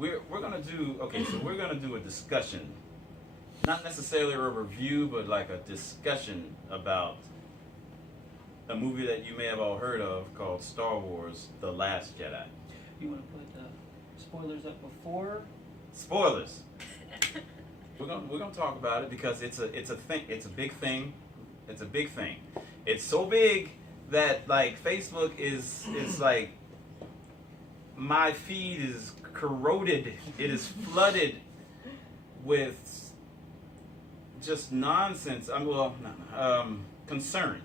we're gonna do so we're gonna do a discussion, not necessarily a review, but like a discussion about a movie that you may have all heard of called Star Wars: The Last Jedi. You want to put spoilers up before? Spoilers. we're gonna talk about it because it's a thing. It's a big thing. It's a big thing. It's so big that like Facebook is like, my feed is corroded. It is flooded with just nonsense. Concern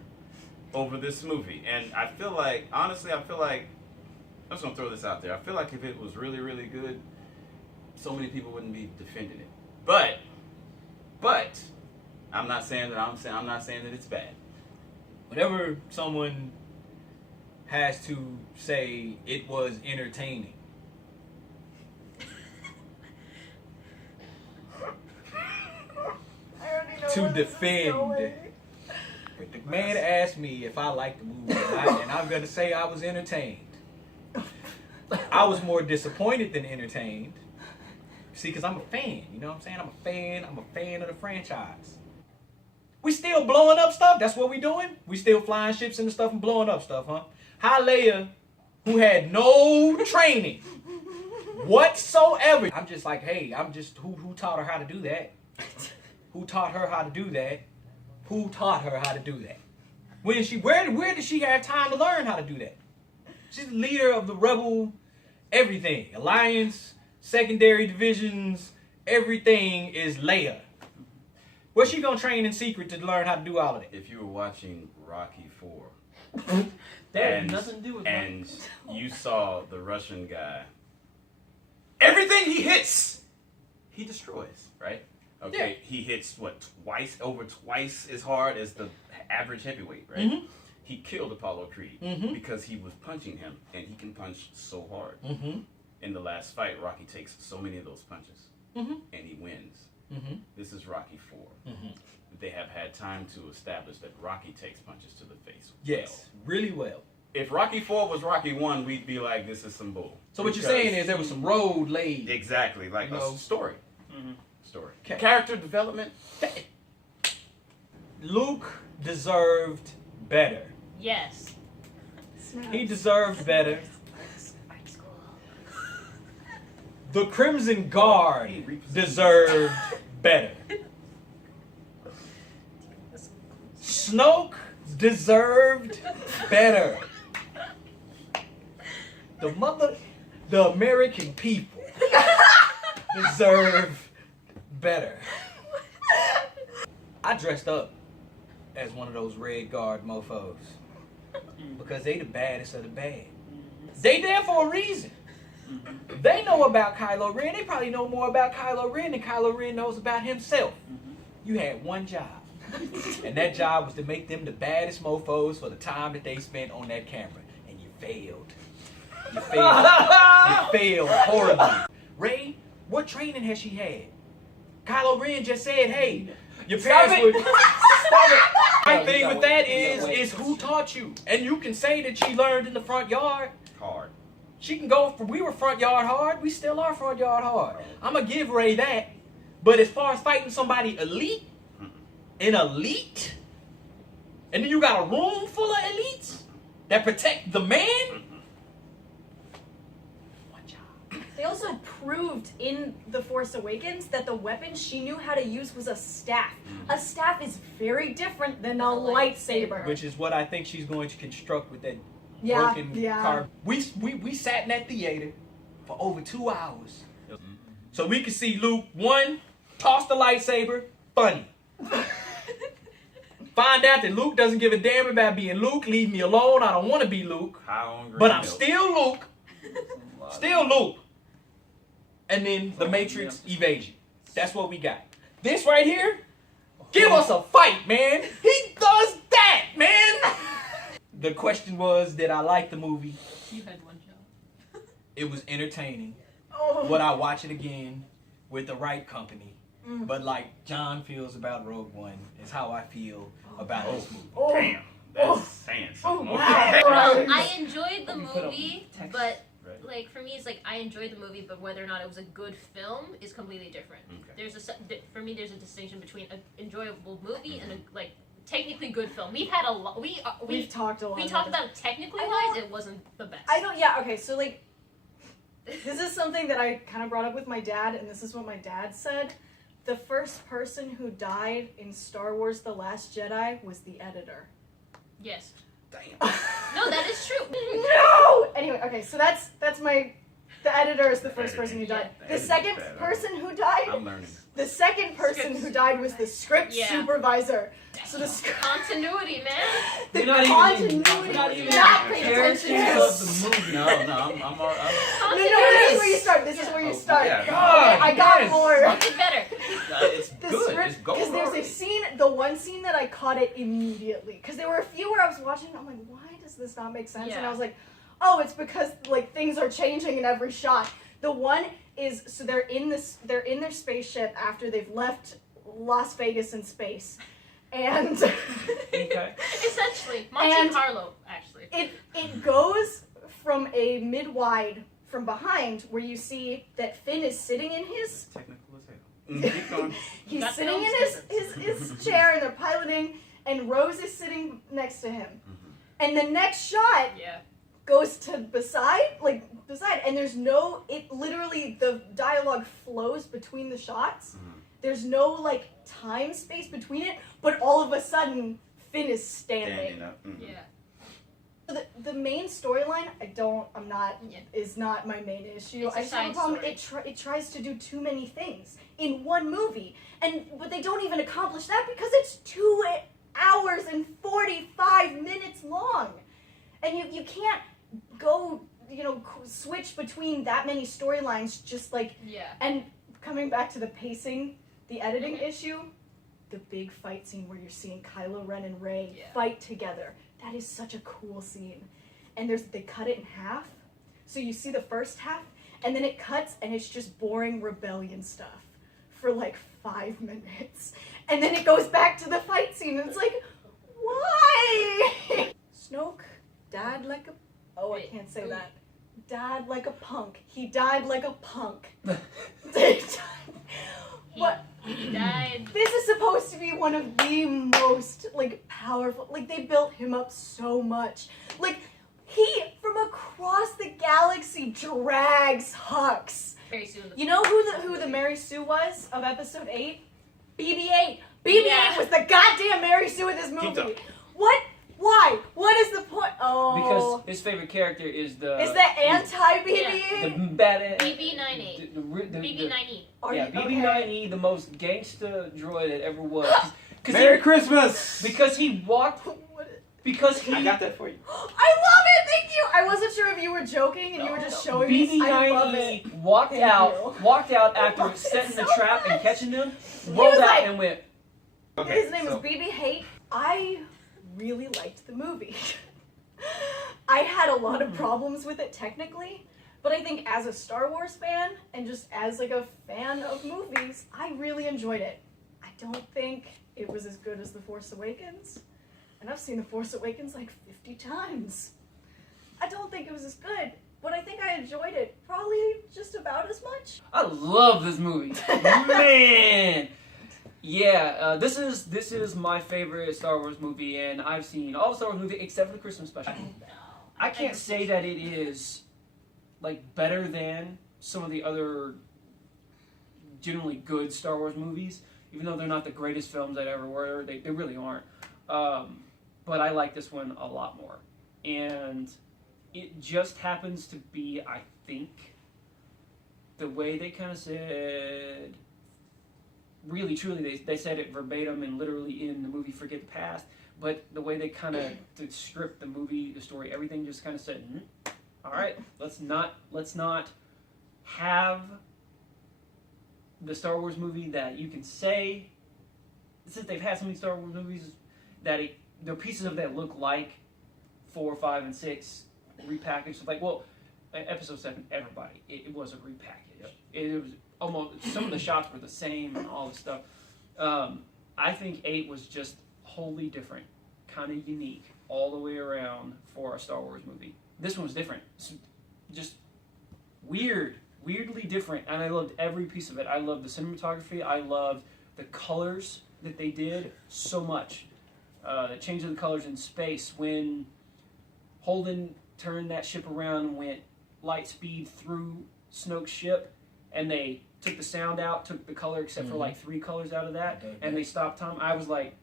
over this movie, and I feel like, honestly, I'm just gonna throw this out there. I feel like if it was really, really good, so many people wouldn't be defending it. But I'm not saying that it's bad. Whenever someone has to say it was entertaining, to defend. But the man asked me if I liked the movie, and I'm going to say I was entertained. I was more disappointed than entertained. See, because I'm a fan, you know what I'm saying? I'm a fan of the franchise. We still blowing up stuff? That's what we doing? We still flying ships and stuff and blowing up stuff, huh? How Leia, who had no training whatsoever. I'm just like, hey, who taught her how to do that? Who taught her how to do that? Who taught her how to do that? Where did she have time to learn how to do that? She's the leader of the rebel everything. Alliance, secondary divisions, everything is Leia. Where's she gonna train in secret to learn how to do all of it? If you were watching Rocky 4 that has nothing to do with and you saw the Russian guy, everything he hits, he destroys, right? Okay, yeah. He hits over twice as hard as the average heavyweight, right? Mm-hmm. He killed Apollo Creed because he was punching him, and he can punch so hard. Mm-hmm. In the last fight, Rocky takes so many of those punches, and he wins. Mm-hmm. This is Rocky 4. Mm-hmm. They have had time to establish that Rocky takes punches to the face. Yes, really well. If Rocky 4 was Rocky 1, we'd be like, this is some bull. So what you're saying is there was some road laid. Exactly, like a story. Mm-hmm. Story. Okay. Character development. Luke deserved better. Yes. He deserved better. The Crimson Guard deserved better. Snoke deserved better. The American people deserve better. I dressed up as one of those Red Guard mofos because they the baddest of the bad. They there for a reason. They know about Kylo Ren. They probably know more about Kylo Ren than Kylo Ren knows about himself. You had one job, and that job was to make them the baddest mofos for the time that they spent on that camera, and you failed. You failed. You failed horribly. Rey, what training has she had? Kylo Ren just said, hey, your parents would... Stop it. My thing with that is who taught you? And you can say that she learned in the front yard. Hard. She can go, we were front yard hard, we still are front yard hard. I'm going to give Rey that. But as far as fighting somebody elite, and then you got a room full of elites that protect the man, They also proved in The Force Awakens that the weapon she knew how to use was a staff. A staff is very different than a lightsaber. Which is what I think she's going to construct with that broken car. We sat in that theater for over 2 hours. So we could see Luke, one, toss the lightsaber, funny. Find out that Luke doesn't give a damn about being Luke, leave me alone, I don't want to be Luke. But I'm still Luke. Still Luke. And then the Matrix evasion. That's what we got. This right here, give us a fight, man. He does that, man. The question was, did I like the movie? You had one job. It was entertaining. Would I watch it again with the right company? But like John feels about Rogue One is how I feel about this movie. Damn. That's saying something. I enjoyed the movie, but right? Like for me, it's like I enjoyed the movie, but whether or not it was a good film is completely different. Okay. For me, there's a distinction between an enjoyable movie and a like technically good film. We've had a lot. We've talked a lot. We talked about it technically wise. It wasn't the best. I don't. Yeah. Okay. So like, this is something that I kind of brought up with my dad, and this is what my dad said. The first person who died in Star Wars: The Last Jedi was the editor. Yes. Damn. No, that is true. No. Anyway. Okay. So that's my. The editor is the first person who died. Yeah. The second person who died. I'm learning. The second person who died was the script supervisor. So the continuity, man. The You're not continuity. not even Not paying characters attention. of the movie. No, I'm No, this is where you start. This is where you start. yeah. God, I got yes. more. It's better. It's The good. script, It's gold. because there's a scene, the one scene that I caught it immediately. Because there were a few where I was watching, and I'm like, why does this not make sense? And Yeah. I was like, oh, it's because like things are changing in every shot. The one is so they're in their spaceship after they've left Las Vegas in space, and Okay. Essentially, Monte And- Carlo, actually. it goes from a mid-wide from behind where you see that Finn is sitting in his Technical as hell. Keep going. he's Got sitting in his chair and they're piloting, and Rose is sitting next to him, and the next shot Yeah. goes to beside, and there's no, it literally, the dialogue flows between the shots. There's no, like, time space between it, but all of a sudden, Finn is standing. Standing up. Yeah. The main storyline, Yeah. is not my main issue. It's a I just have a side problem, story. it tries to do too many things in one movie, but they don't even accomplish that because it's 2 hours and 45 minutes long. And you can't go, switch between that many storylines just like, Yeah. and coming back to the pacing, the editing issue, the big fight scene where you're seeing Kylo Ren and Rey fight together. That is such a cool scene. And they cut it in half. So you see the first half, and then it cuts, and it's just boring rebellion stuff for like 5 minutes. And then it goes back to the fight scene, and it's like, why? Snoke died like a... Oh, I can't say that. Died like a punk. He died like a punk. But He died. this is supposed to be one of the most, like, powerful... Like, they built him up so much. Like, he, from across the galaxy, drags Hux. Very soon. You know who the Mary Sue was of episode 8? BB-8. BB-8 Yeah. was the goddamn Mary Sue in this Keep movie. going. What? Why? What is the point? Oh. Because his favorite character is the... Is the anti-BB-8? The badass... BB-98. BB-98. Yeah, BB-9E, the most gangsta droid that ever was. Merry Christmas! Because he walked... Because he... I got that for you. I love it. Thank you. I wasn't sure if you were joking and you were just showing me. I love it. BB-9E walked Thank out you. after love it setting the so trap and much. catching them, He rolled was out like- and went... Okay, His name so- is BB-8. I really liked the movie. I had a lot of problems with it technically, but I think as a Star Wars fan and just as like a fan of movies, I really enjoyed it. I don't think it was as good as The Force Awakens, and I've seen The Force Awakens like 50 times. I don't think it was as good, but I think I enjoyed it probably just about as much. I love this movie. Man! Yeah, this is my favorite Star Wars movie, and I've seen all the Star Wars movies except for the Christmas special. I can't say that it is like better than some of the other generally good Star Wars movies, even though they're not the greatest films that ever were. They really aren't. But I like this one a lot more, and it just happens to be, I think, the way they kind of said. Really, truly, they said it verbatim and literally in the movie Forget the Past, but the way they kind of stripped the movie, the story, everything just kind of said, all right, let's not have the Star Wars movie that you can say, since they've had so many Star Wars movies, that the pieces of that look like 4, 5, and 6 repackaged. Like, well, episode 7, everybody, it was a repackage. Yep. It was almost, some of the shots were the same and all this stuff. I think 8 was just wholly different, kind of unique all the way around for a Star Wars movie. This one was different. It's just weirdly different, and I loved every piece of it. I loved the cinematography. I loved the colors that they did so much. The change of the colors in space when Holden turned that ship around and went light speed through Snoke's ship, and they took the sound out, took the color except for like 3 colors out of that, and they stopped time. I was like,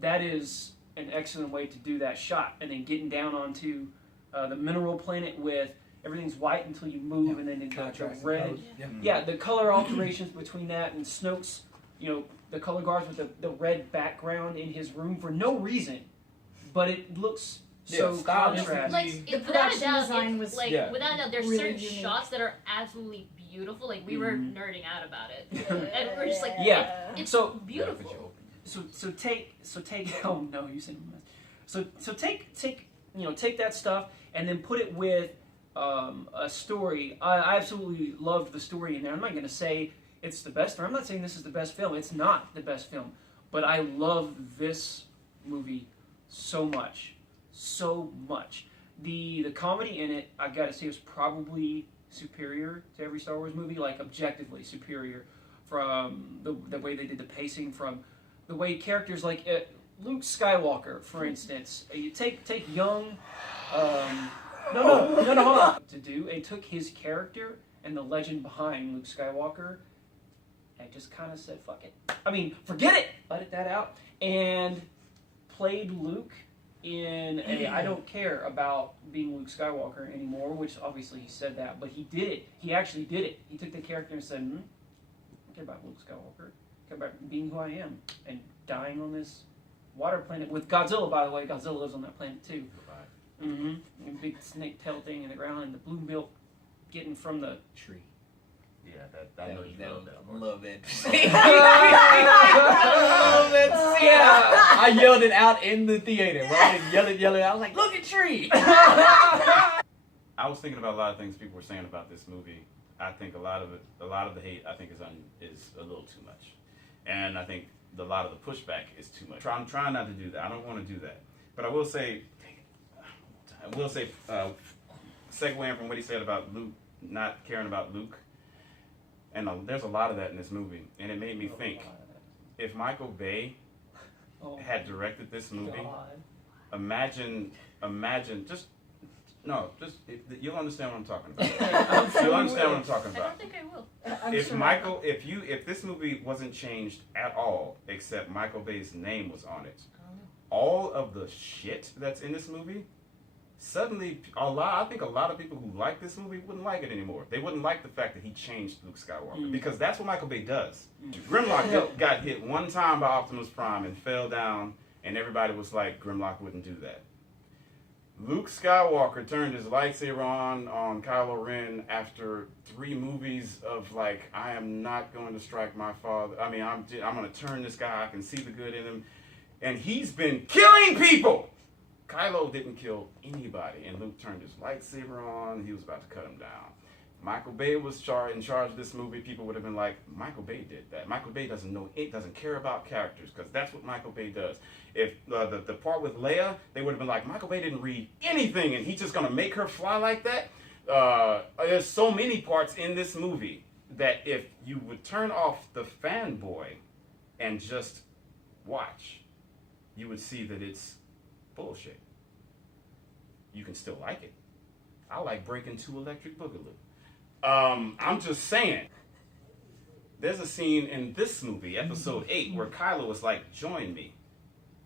that is an excellent way to do that shot. And then getting down onto the mineral planet with everything's white until you move, and then the red. Yeah, the color alterations between that and Snoke's, the color guards with the red background in his room for no reason, but it looks so contrasting. Like, The without a production doubt, design was without a doubt, there's really certain unique. shots that are absolutely beautiful. Like, we were nerding out about it, and we're just like, Yeah. it's So- beautiful. So take oh no, you said so take that stuff and then put it with a story. I absolutely loved the story in there. I'm not going to say it's the best, or I'm not saying this is the best film. It's not the best film, but I love this movie so much. The comedy in it, I got to say, was probably superior to every Star Wars movie, like objectively superior, from the way they did the pacing, from the way characters like Luke Skywalker, for instance. You take young, hold on. To do, it took his character and the legend behind Luke Skywalker, and just kind of said, "Fuck it." I mean, forget it. Edit that out, and played Luke in a I don't care about being Luke Skywalker anymore, which obviously he said that, but he did it. He actually did it. He took the character and said, I don't care about Luke Skywalker. I care about being who I am and dying on this water planet with Godzilla, by the way. Godzilla lives on that planet too. Mm-hmm. And big snake tail thing in the ground, and the blue milk getting from the tree. Yeah, I know you love that. Love that scene. I love that scene. I yelled it out in the theater, right? Yelled it. I was like, look at tree. I was thinking about a lot of things people were saying about this movie. I think a lot of the hate, I think, is a little too much, and I think a lot of the pushback is too much. I'm trying not to do that. I don't want to do that, but I will say, segueing from what he said about Luke not caring about Luke, and there's a lot of that in this movie, and it made me think, if Michael Bay had directed this movie, imagine, you'll understand what I'm talking about. You'll understand what I'm talking I about. don't think I will. If this movie wasn't changed at all, except Michael Bay's name was on it, all of the shit that's in this movie, suddenly I think a lot of people who like this movie wouldn't like it anymore. They wouldn't like the fact that he changed Luke Skywalker, because that's what Michael Bay does. Grimlock got hit one time by Optimus Prime and fell down, and everybody was like, Grimlock wouldn't do that. Luke Skywalker turned his lightsaber on Kylo Ren after 3 movies of like, I am not going to strike my father. I mean, I'm going to turn this guy. I can see the good in him. And he's been killing people. Kylo didn't kill anybody. And Luke turned his lightsaber on. He was about to cut him down. Michael Bay was in charge of this movie. People would have been like, Michael Bay did that. Michael Bay doesn't care about characters, because that's what Michael Bay does. If the part with Leia, they would have been like, Michael Bay didn't read anything, and he's just going to make her fly like that. There's so many parts in this movie that if you would turn off the fanboy and just watch, you would see that it's bullshit. You can still like it. I like Breaking 2 Electric Boogaloo. I'm just saying, there's a scene in this movie, episode 8, where Kylo was like, join me.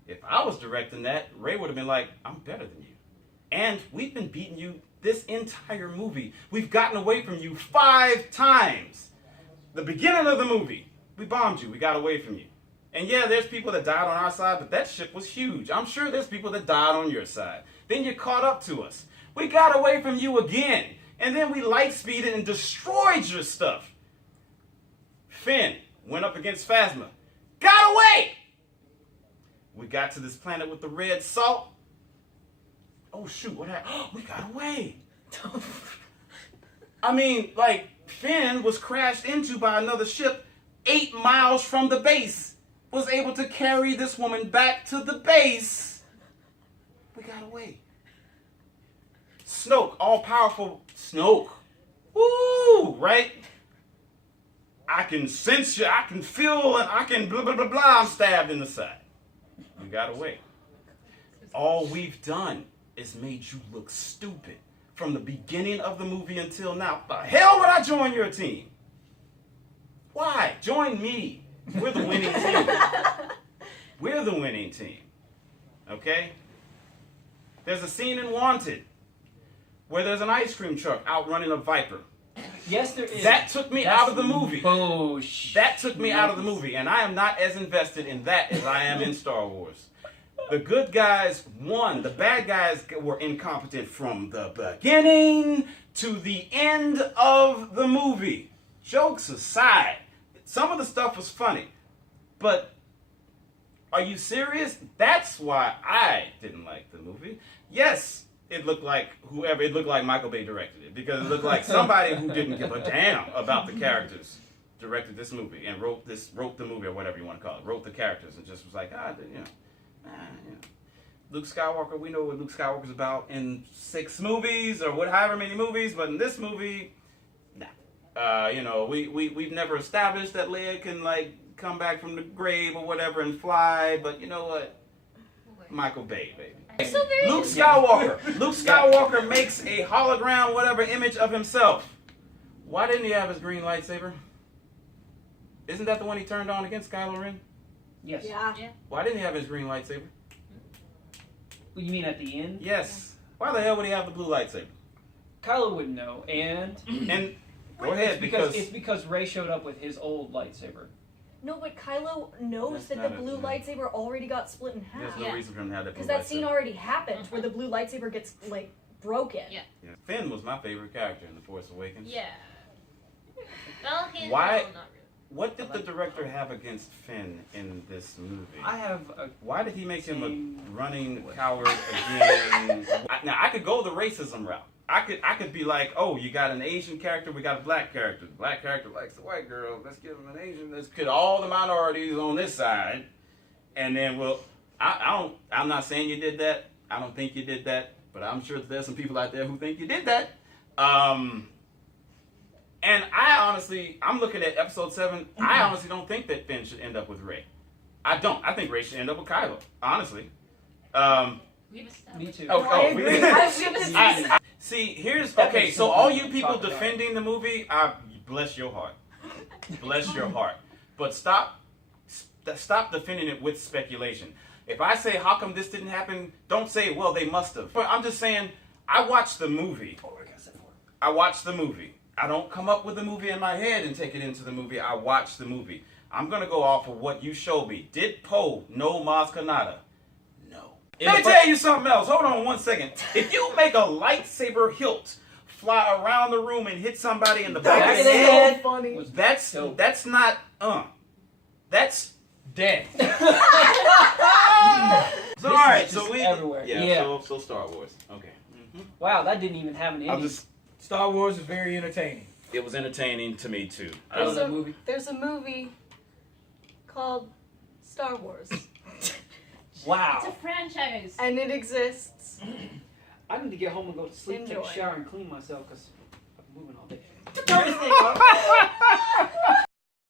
If I was directing that, Rey would have been like, I'm better than you. And we've been beating you this entire movie. We've gotten away from you 5 times. The beginning of the movie, we bombed you. We got away from you. And yeah, there's people that died on our side, but that ship was huge. I'm sure there's people that died on your side. Then you caught up to us. We got away from you again. And then we light speeded and destroyed your stuff. Finn went up against Phasma. Got away! We got to this planet with the red salt. Oh shoot, what happened? We got away. I mean, like, Finn was crashed into by another ship 8 miles from the base. Was able to carry this woman back to the base. We got away. Snoke, all-powerful Snoke, Woo! Right? I can sense you, I can feel, and I can blah, blah, blah, blah. I'm stabbed in the side. You gotta wait. All we've done is made you look stupid from the beginning of the movie until now. The hell would I join your team? Why? Join me. We're the winning team. We're the winning team. Okay? There's a scene in Wanted where there's an ice cream truck outrunning a viper. Yes, there is. That took me out of the movie. Bullshit. That took me out of the movie, and I am not as invested in that as I am in Star Wars. The good guys won. The bad guys were incompetent from the beginning to the end of the movie. Jokes aside, some of the stuff was funny, but are you serious? That's why I didn't like the movie. Yes, it looked like Michael Bay directed it, because it looked like somebody who didn't give a damn about the characters directed this movie and wrote the movie, or whatever you want to call it, wrote the characters and just was like, Luke Skywalker, we know what Luke Skywalker's about in 6 movies or however many movies, but in this movie, nah. We've never established that Leia can like come back from the grave or whatever and fly, but you know what? Michael Bay, baby. So very Luke Skywalker makes a hologram, whatever image of himself. Why didn't he have his green lightsaber? Isn't that the one he turned on against Kylo Ren? Yes. Yeah. Why didn't he have his green lightsaber? You mean at the end? Yes. Why the hell would he have the blue lightsaber? Kylo wouldn't know, and Go ahead, it's because Rey showed up with his old lightsaber. No, but Kylo knows That's that the not blue it, lightsaber already got split in half. there's no Yeah. reason for him to have that blue Because that scene lightsaber. already happened, where the blue lightsaber gets like broken. Yeah. Yeah. Finn was my favorite character in The Force Awakens. Yeah. Well, Why- not really. What did the director have against Finn in this movie? I have a Why did he make him Same- a running coward again? Now I could go the racism route. I could be like, oh, you got an Asian character, we got a black character. The black character likes the white girl. Let's give him an Asian. Let's get all the minorities on this side, and then I'm not saying you did that. I don't think you did that, but I'm sure that there's some people out there who think you did that. And I'm looking at episode 7. I honestly don't think that Finn should end up with Rey. I don't. I think Rey should end up with Kylo. Honestly. We've established. me too. Oh, I agree. See, here's That okay. makes So sense all when you we people talk about defending the movie, bless your heart, bless your heart. But stop defending it with speculation. If I say how come this didn't happen, don't say well they must have. But I'm just saying I watched the movie. I watched the movie. I don't come up with the movie in my head and take it into the movie. I watched the movie. I'm gonna go off of what you showed me. Did Poe know Maz Kanata? No. Let me tell you something else. Hold on one second. If you make a lightsaber hilt fly around the room and hit somebody in the back of That's the head, so funny. Was that's dope. not that's Dead. so, all right. is So just we everywhere. Yeah. Yeah. So Star Wars. Okay. Wow, that didn't even have an I'll ending. just. Star Wars is very entertaining. It was entertaining to me too. I love So- that movie. There's a movie called Star Wars, It's Wow. a franchise. and it exists. I need to get home and go to sleep, take Enjoy. a shower, and clean myself because I'm moving all day. Turn this thing off.